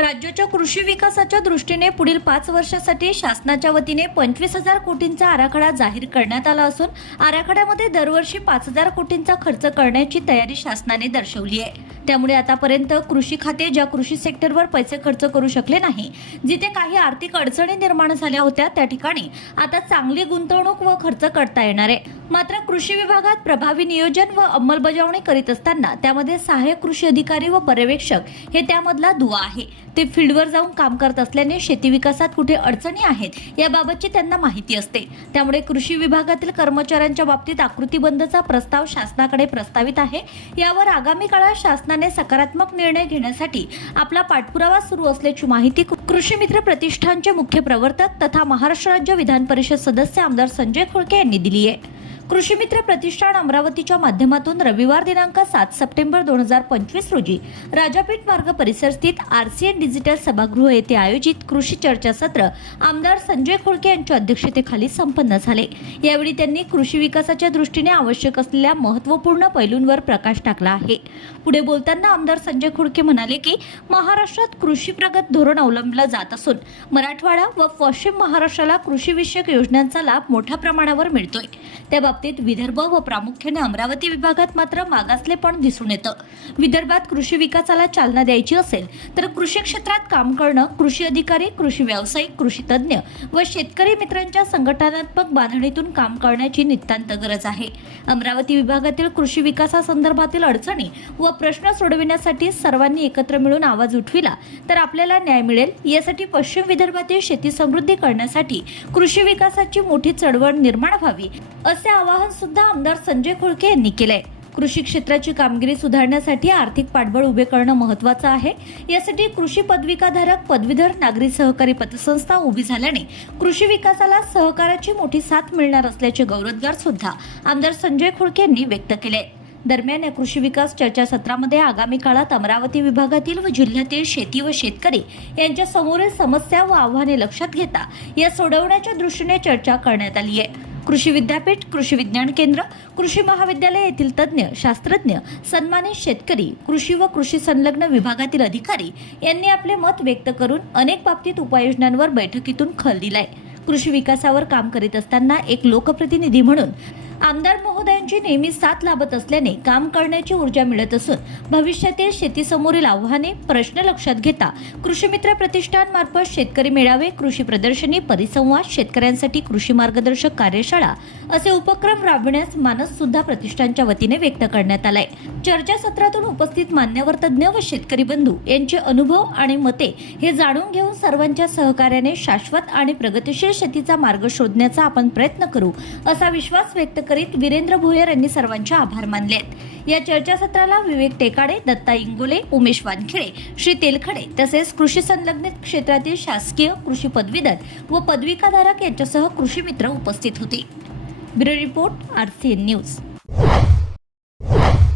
राज्याच्या कृषी विकासाच्या दृष्टीने पुढील पाच वर्षासाठी शासनाच्या वतीने पंचवीस हजार कोटींचा आराखडा जाहीर करण्यात आला असून आराखड्यामध्ये दरवर्षी पाच हजार कोटींचा खर्च करण्याची तयारी शासनाने दर्शवली आहे. त्यामुळे आतापर्यंत कृषी खाते ज्या कृषी सेक्टरवर पैसे खर्च करू शकले नाही जिथे काही आर्थिक अडचणी निर्माण झाल्या होत्या त्या ठिकाणी आता चांगली गुंतवणूक व खर्च करता येणार आहे. मात्र कृषी विभागात प्रभावी नियोजन व अंमलबजावणी करीत असताना त्यामध्ये सहाय्यक कृषी अधिकारी व पर्यवेक्षक हे त्यामधला दुवा आहे. ते फील्डवर जाऊन काम करत असल्याने शेती विकासात कुठे अडचणी आहेत याबाबतची त्यांना माहिती असते. त्यामुळे कृषी विभागातील कर्मचाऱ्यांच्या बाबतीत आकृतीबंदचा प्रस्ताव शासनाकडे प्रस्तावित आहे. यावर आगामी काळात शासनाने सकारात्मक निर्णय घेण्यासाठी आपला पाठपुरावा सुरू असल्याची माहिती कृषी मित्र प्रतिष्ठानचे मुख्य प्रवर्तक तथा महाराष्ट्र राज्य विधान परिषद सदस्य आमदार संजय खोळके यांनी दिली आहे. कृषी मित्र प्रतिष्ठान अमरावतीच्या माध्यमातून रविवार दिनांक सात सप्टेंबर दोन हजार पंचवीस रोजी राजापीठ मार्ग परिसर स्थित आर सी एन डिजिटल सभागृह येथे आयोजित कृषी चर्चासत्र आमदार संजय खोडके यांच्या अध्यक्षतेखाली संपन्न झाले. यावेळी त्यांनी कृषी विकासाच्या दृष्टीने आवश्यक असलेल्या महत्त्वपूर्ण पैलूंवर प्रकाश टाकला आहे. पुढे बोलताना आमदार संजय खोडके म्हणाले की महाराष्ट्रात कृषी प्रगत धोरण अवलंबलं जात असून मराठवाडा व पश्चिम महाराष्ट्राला कृषीविषयक योजनांचा लाभ मोठ्या प्रमाणावर मिळतोय. त्या बाबतीत विदर्भ व प्रामुख्याने अमरावती विभागात मात्र मागासलेपण दिसून येतं. विदर्भात कृषी विकासाला चालना द्यायची असेल तर कृषी क्षेत्रात काम करणं कृषी अधिकारी कृषी व्यावसायिक कृषी तज्ज्ञ व शेतकरी मित्रांच्या संघटनात्मक बांधणीतून काम करण्याची नितांत गरज आहे. अमरावती विभागातील कृषी विकासासंदर्भातील अडचणी व प्रश्न सोडविण्यासाठी सर्वांनी एकत्र मिळून आवाज उठविला तर आपल्याला न्याय मिळेल. यासाठी पश्चिम विदर्भातील शेती समृद्धी करण्यासाठी कृषी विकासाची मोठी चळवळ निर्माण व्हावी असे आवाहन सुद्धा आमदार संजय खोळके यांनी केलंय. कृषी क्षेत्राची कामगिरी सुधारण्यासाठी आर्थिक पाठबळ उभे करणं महत्वाचं आहे. यासाठी कृषी पदविकाधारक पदवीधर नागरी सहकारी पतसंस्था उभी झाल्याने कृषी विकासाला सहकाराची मोठी साथ मिळणार असल्याचे गौरवोद्गार सुद्धा आमदार संजय खोळके यांनी व्यक्त केले दरम्यान या कृषी विकास चर्चासत्रामध्ये आगामी काळात अमरावती विभागातील व जिल्ह्यातील शेती व शेतकरी यांच्या समोरील समस्या व आव्हाने लक्षात घेता या सोडवण्याच्या दृष्टीने चर्चा करण्यात आली आहे कृषी विद्यापीठ कृषी विज्ञान केंद्र कृषी महाविद्यालय येथील तज्ज्ञ शास्त्रज्ञ सन्मानित शेतकरी कृषी व कृषी संलग्न विभागातील अधिकारी यांनी आपले मत व्यक्त करून अनेक बाबतीत उपाययोजनांवर बैठकीतून खल दिलाय. कृषी विकासावर काम करीत असताना एक लोकप्रतिनिधी म्हणून आमदार महोदयांची नेहमी साथ लाभत असल्याने काम करण्याची ऊर्जा मिळत असून भविष्यातील शेतीसमोरील आव्हाने प्रश्न लक्षात घेता कृषीमित्र प्रतिष्ठान मार्फत शेतकरी मेळावे कृषी प्रदर्शनी परिसंवाद शेतकऱ्यांसाठी कृषी मार्गदर्शक कार्यशाळा असे उपक्रम राबविण्यास मानस सुद्धा प्रतिष्ठानच्या वतीने व्यक्त करण्यात आलाय. चर्चासत्रातून उपस्थित मान्यवर तज्ज्ञ व शेतकरी बंधू यांचे अनुभव आणि मते हे जाणून घेऊन सर्वांच्या सहकार्याने शाश्वत आणि प्रगतिशील शेतीचा मार्ग शोधण्याचा आपण प्रयत्न करू असा विश्वास व्यक्त करीत वीरेंद्र भोयर यांनी सर्वांचे आभार मानलेत. या चर्चासत्राला विवेक टेकाडे दत्ता इंगोले उमेश वानखेडे श्री तेलखडे तसेच कृषी संलग्नित क्षेत्रातील शासकीय कृषी पदवीधर व पदविकाधारक यांच्यासह कृषी मित्र उपस्थित होते. Bureau report RCN news.